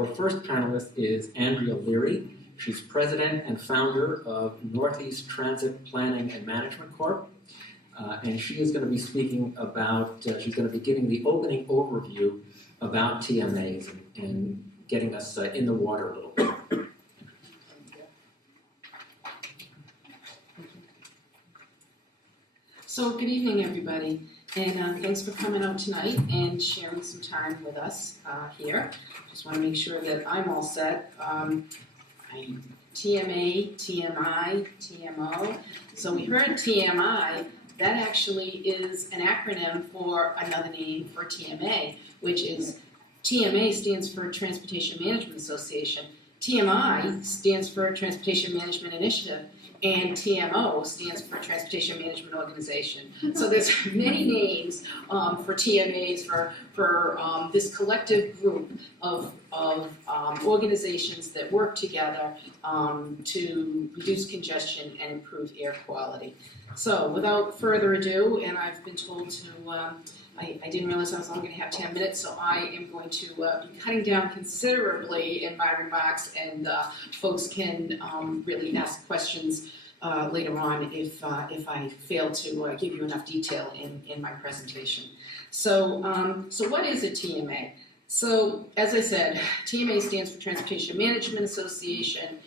Our first panelist is Andrea Leary. She's president and founder of Northeast Transit Planning and Management Corp. And she is going to be speaking about, she's going to be giving the opening overview about TMAs and getting us in the water a little bit. So good evening, everybody, and thanks for coming out tonight and sharing some time with us here. Just want to make sure that I'm all set. TMA, TMI, TMO. So we heard TMI. That actually is an acronym for another name for TMA, which is TMA stands for Transportation Management Association. TMI stands for Transportation Management Initiative. And TMO stands for Transportation Management Organization. So there's many names for TMAs, for this collective group of organizations that work together to reduce congestion and improve air quality. So without further ado, and I've been told to, I didn't realize I was only going to have 10 minutes, so I am going to be cutting down considerably in my remarks, and folks can really ask questions later on if I fail to give you enough detail in my presentation. So, so what is a TMA? So, as I said, TMA stands for Transportation Management Association.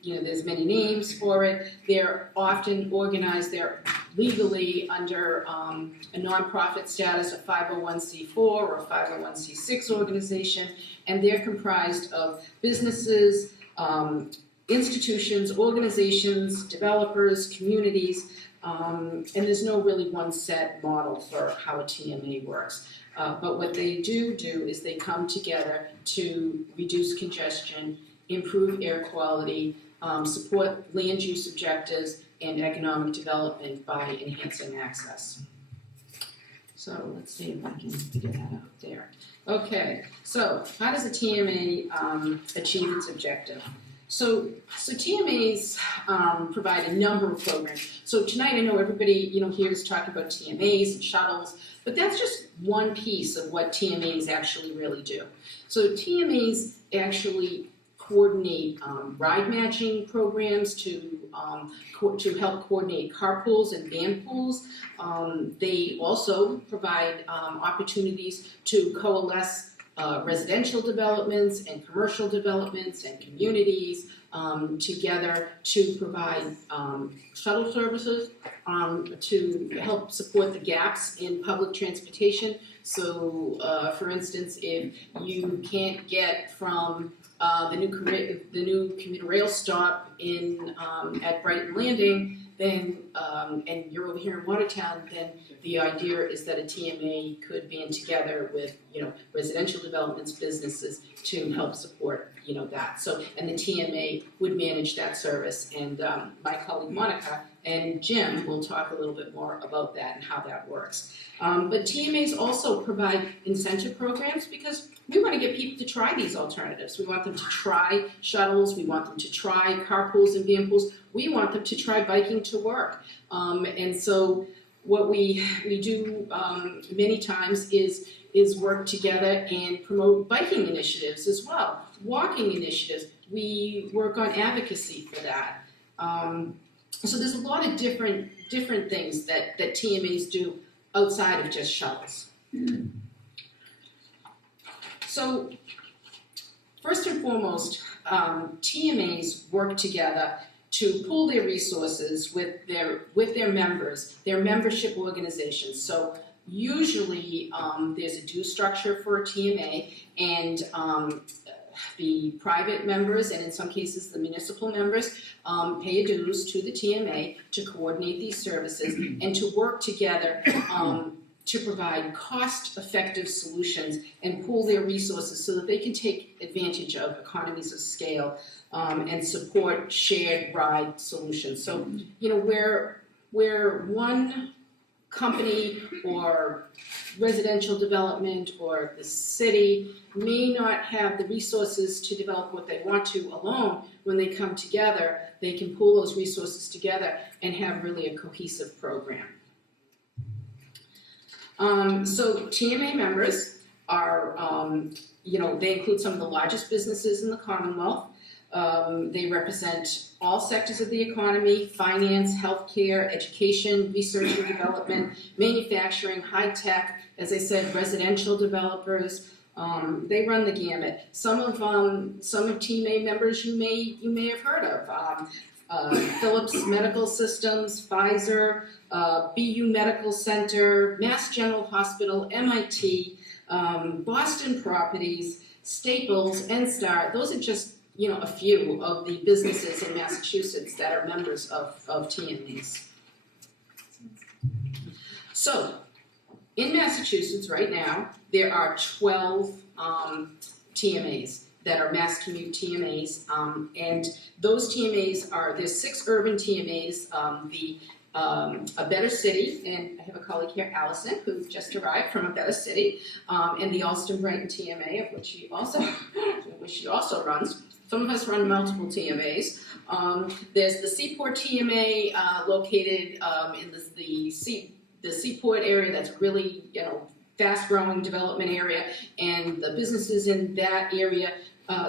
You know, there's many names for it. They're often organized, they're legally under a nonprofit status, a 501c4 or a 501c6 organization, and they're comprised of businesses, institutions, organizations, developers, communities, and there's no really one set model for how a TMA works. But what they do is they come together to reduce congestion, improve air quality, support land use objectives, and economic development by enhancing access. So let's see if I can figure that out there. Okay, so how does a TMA achieve its objective? So TMAs provide a number of programs. So tonight I know everybody here is talking about TMAs and shuttles, but that's just one piece of what TMAs actually really do. So TMAs actually coordinate ride matching programs to help coordinate carpools and van pools. They also provide opportunities to coalesce residential developments and commercial developments and communities together to provide shuttle services to help support the gaps in public transportation. So, for instance, if you can't get from the new commuter rail stop in at Brighton Landing, then and you're over here in Watertown, then the idea is that a TMA could band together with residential developments, businesses to help support that. So, and the TMA would manage that service, and my colleague Monica and Jim will talk a little bit more about that and how that works. But TMAs also provide incentive programs because we want to get people to try these alternatives. We want them to try shuttles, we want them to try carpools and van pools, we want them to try biking to work. And so what we do many times is work together and promote biking initiatives as well, walking initiatives. We work on advocacy for that. So there's a lot of different things that TMAs do outside of just shuttles. So first and foremost, TMAs work together to pool their resources with their members, their membership organizations. So usually there's a due structure for a TMA, and the private members, and in some cases the municipal members, pay a dues to the TMA to coordinate these services and to work together to provide cost-effective solutions and pool their resources so that they can take advantage of economies of scale and support shared ride solutions. So, where one company or residential development or the city may not have the resources to develop what they want to alone, when they come together, they can pool those resources together and have really a cohesive program. So TMA members are, they include some of the largest businesses in the Commonwealth. They represent all sectors of the economy: finance, healthcare, education, research and development, manufacturing, high tech, as I said, residential developers. They run the gamut. Some of TMA members you may have heard of. Philips Medical Systems, Pfizer, BU Medical Center, Mass General Hospital, MIT, Boston Properties, Staples, NSTAR. Those are just a few of the businesses in Massachusetts that are members of TMAs. So, in Massachusetts right now, there are 12 TMAs that are Mass Commute TMAs, and those TMAs there's 6 urban TMAs, A Better City, and I have a colleague here, Allison, who just arrived from A Better City, and the Alston Brighton TMA, of which she also runs. Some of us run multiple TMAs. There's the Seaport TMA located in the Seaport area. That's really fast-growing development area, and the businesses in that area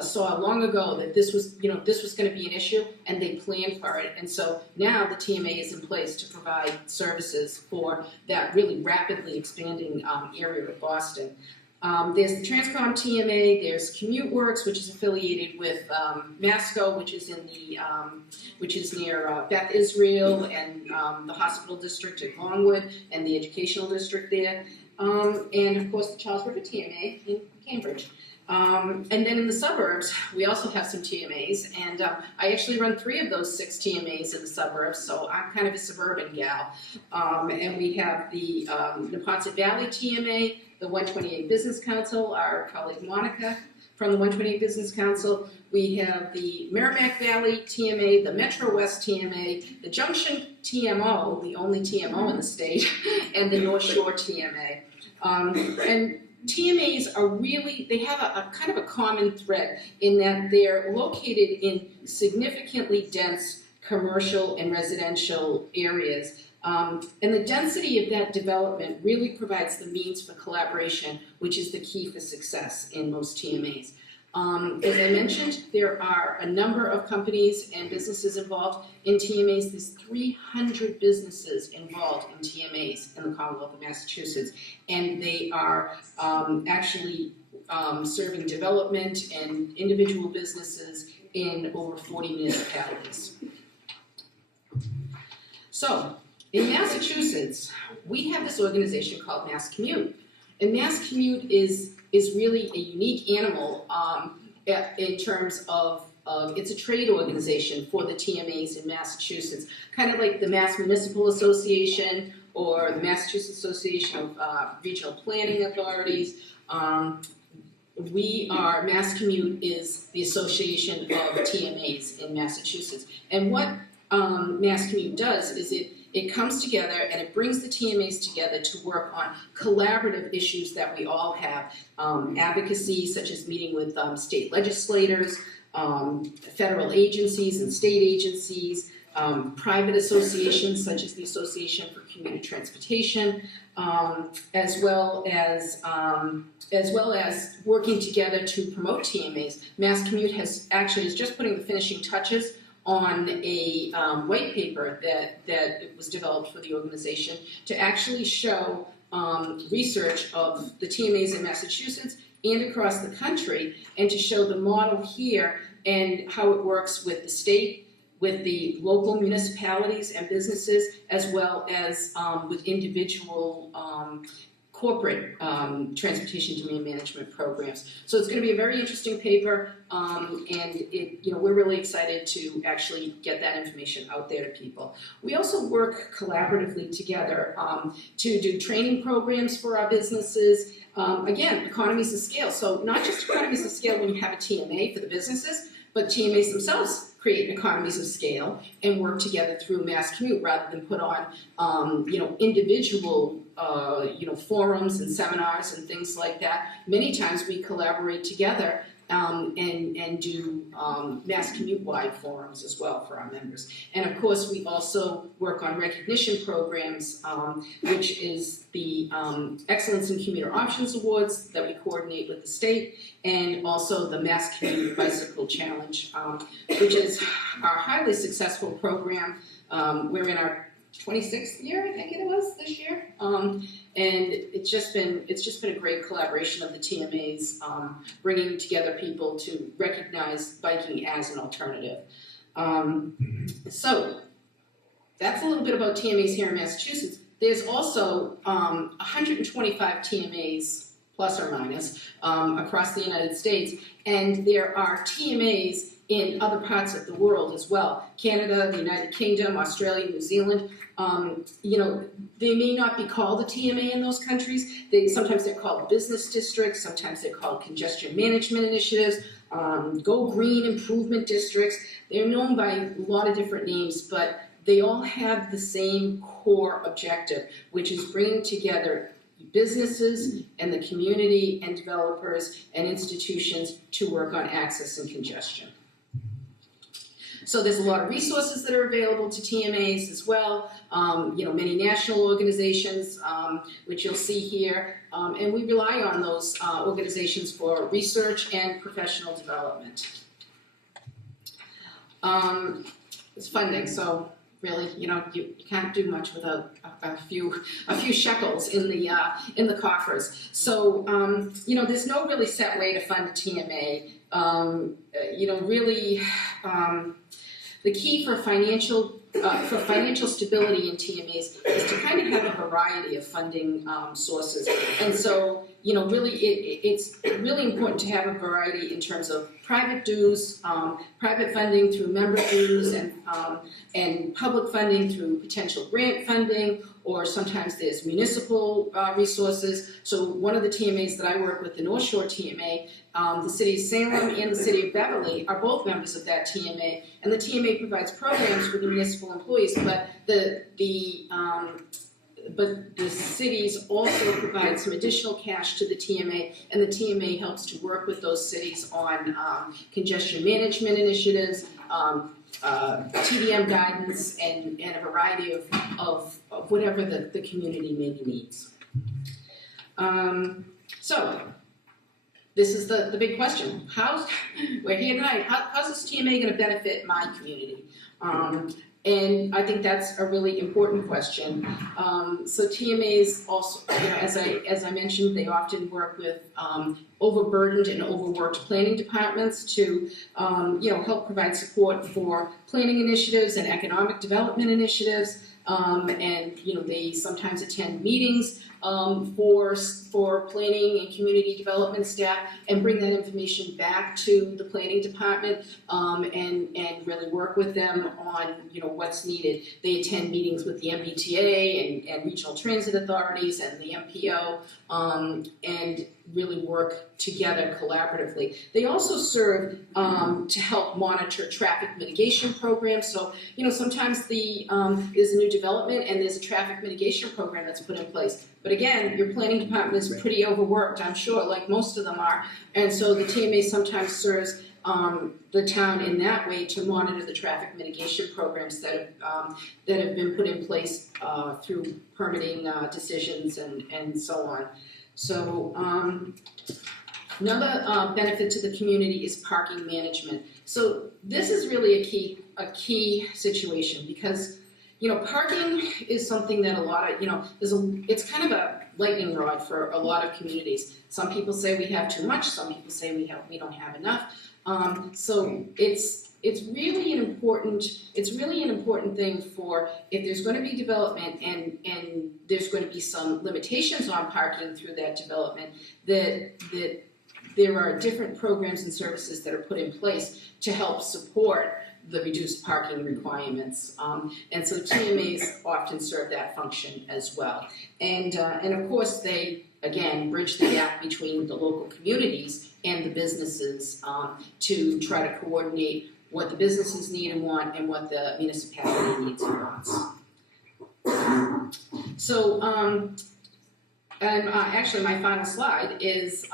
saw long ago that this was going to be an issue, and they planned for it. And so now the TMA is in place to provide services for that really rapidly expanding area of Boston. There's the Transcom TMA. There's Commute Works, which is affiliated with Masco, which is near Beth Israel and the hospital district at Longwood and the educational district there, and of course the Charles River TMA in Cambridge. And then in the suburbs, we also have some TMAs, and I actually run 3 of those 6 TMAs in the suburbs, so I'm kind of a suburban gal. And we have the Neponset Valley TMA, the 128 Business Council, our colleague Monica from the 128 Business Council. We have the Merrimack Valley TMA, the Metro West TMA, the Junction TMO, the only TMO in the state, and the North Shore TMA. And TMAs they have a kind of a common thread in that they're located in significantly dense commercial and residential areas. And the density of that development really provides the means for collaboration, which is the key for success in most TMAs. As I mentioned, there are a number of companies and businesses involved in TMAs. There's 300 businesses involved in TMAs in the Commonwealth of Massachusetts, and they are actually serving development and individual businesses in over 40 municipalities. So, in Massachusetts, we have this organization called Mass Commute, and Mass Commute is really a unique animal in terms of it's a trade organization for the TMAs in Massachusetts, kind of like the Mass Municipal Association or the Massachusetts Association of Regional Planning Authorities. Mass Commute is the association of TMAs in Massachusetts, and what Mass Commute does is it comes together and it brings the TMAs together to work on collaborative issues that we all have. Advocacy, such as meeting with state legislators, federal agencies and state agencies, private associations such as the Association for Commuter Transportation, as well as working together to promote TMAs. Mass Commute is just putting the finishing touches on a white paper that was developed for the organization to actually show research of the TMAs in Massachusetts and across the country, and to show the model here and how it works with the state, with the local municipalities and businesses, as well as with individual corporate transportation demand management programs. So it's going to be a very interesting paper, and we're really excited to actually get that information out there to people. We also work collaboratively together to do training programs for our businesses. Again, economies of scale. So not just economies of scale when you have a TMA for the businesses, but TMAs themselves create economies of scale and work together through Mass Commute rather than put on individual forums and seminars and things like that. Many times we collaborate together and do mass commute-wide forums as well for our members. And of course, we also work on recognition programs, which is the Excellence in Commuter Options Awards that we coordinate with the state, and also the Mass Commute Bicycle Challenge, which is our highly successful program. We're in our 26th year, I think it was this year, and it's just been a great collaboration of the TMAs, bringing together people to recognize biking as an alternative. So that's a little bit about TMAs here in Massachusetts. There's also 125 TMAs plus or minus across the United States, and there are TMAs in other parts of the world as well. Canada, the United Kingdom, Australia, New Zealand. They may not be called a TMA in those countries. Sometimes they're called business districts, sometimes they're called congestion management initiatives, go green improvement districts. They're known by a lot of different names, but they all have the same core objective, which is bringing together businesses and the community and developers and institutions to work on access and congestion. So there's a lot of resources that are available to TMAs as well, many national organizations, which you'll see here, and we rely on those organizations for research and professional development. It's funding, so really, you can't do much without a few shekels in the coffers. So, there's no really set way to fund a TMA. The key for financial stability in TMAs is to kind of have a variety of funding sources. And so, it's really important to have a variety in terms of private dues, private funding through member dues, and public funding through potential grant funding, or sometimes there's municipal resources. So one of the TMAs that I work with, the North Shore TMA, the City of Salem and the City of Beverly are both members of that TMA, and the TMA provides programs for the municipal employees, but the cities also provide some additional cash to the TMA, and the TMA helps to work with those cities on congestion management initiatives, TDM guidance, and a variety of whatever the community maybe needs. So this is the big question. We're here tonight, how's this TMA going to benefit my community? And I think that's a really important question. So TMAs also, as I mentioned, they often work with overburdened and overworked planning departments to, help provide support for planning initiatives and economic development initiatives. And they sometimes attend meetings for planning and community development staff and bring that information back to the planning department and really work with them on what's needed. They attend meetings with the MBTA and regional transit authorities and the MPO and really work together collaboratively. They also serve to help monitor traffic mitigation programs. So sometimes there's a new development and there's a traffic mitigation program that's put in place. But again, your planning department is pretty overworked, I'm sure, like most of them are. And so the TMA sometimes serves the town in that way to monitor the traffic mitigation programs that have been put in place through permitting decisions and so on. So another benefit to the community is parking management. So this is really a key situation because parking is something that a lot of, it's kind of a lightning rod for a lot of communities. Some people say we have too much, some people say we don't have enough. So it's really an important thing for if there's going to be development and there's going to be some limitations on parking through that development, that there are different programs and services that are put in place to help support the reduced parking requirements. And so TMAs often serve that function as well. And of course they, again, bridge the gap between the local communities and the businesses to try to coordinate what the businesses need and want and what the municipality needs and wants. So, and actually my final slide is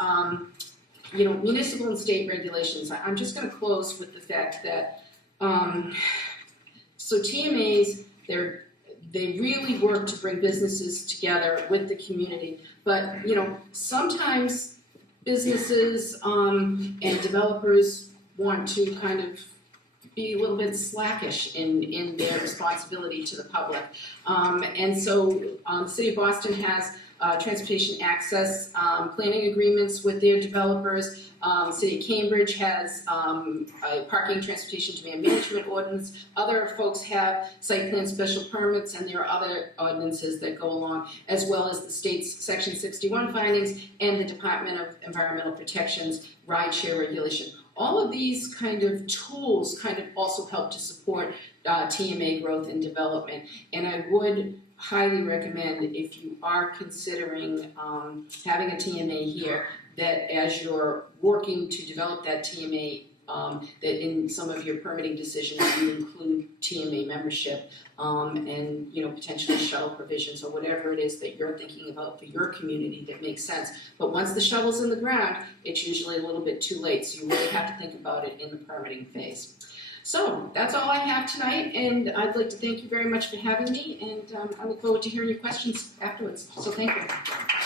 municipal and state regulations. I'm just going to close with the fact that so TMAs, they really work to bring businesses together with the community. But sometimes businesses and developers want to kind of be a little bit slackish in their responsibility to the public. And so the City of Boston has transportation access planning agreements with their developers. City of Cambridge has a parking transportation demand management ordinance. Other folks have site plan special permits, and there are other ordinances that go along, as well as the state's Section 61 findings and the Department of Environmental Protection's rideshare regulation. All of these kind of tools kind of also help to support TMA growth and development. And I would highly recommend, if you are considering having a TMA here, that as you're working to develop that TMA, that in some of your permitting decisions you include TMA membership and potentially shuttle provisions or whatever it is that you're thinking about for your community that makes sense. But once the shovel's in the ground, it's usually a little bit too late, so you really have to think about it in the permitting phase. So that's all I have tonight, and I'd like to thank you very much for having me, and I look forward to hearing your questions afterwards. So thank you.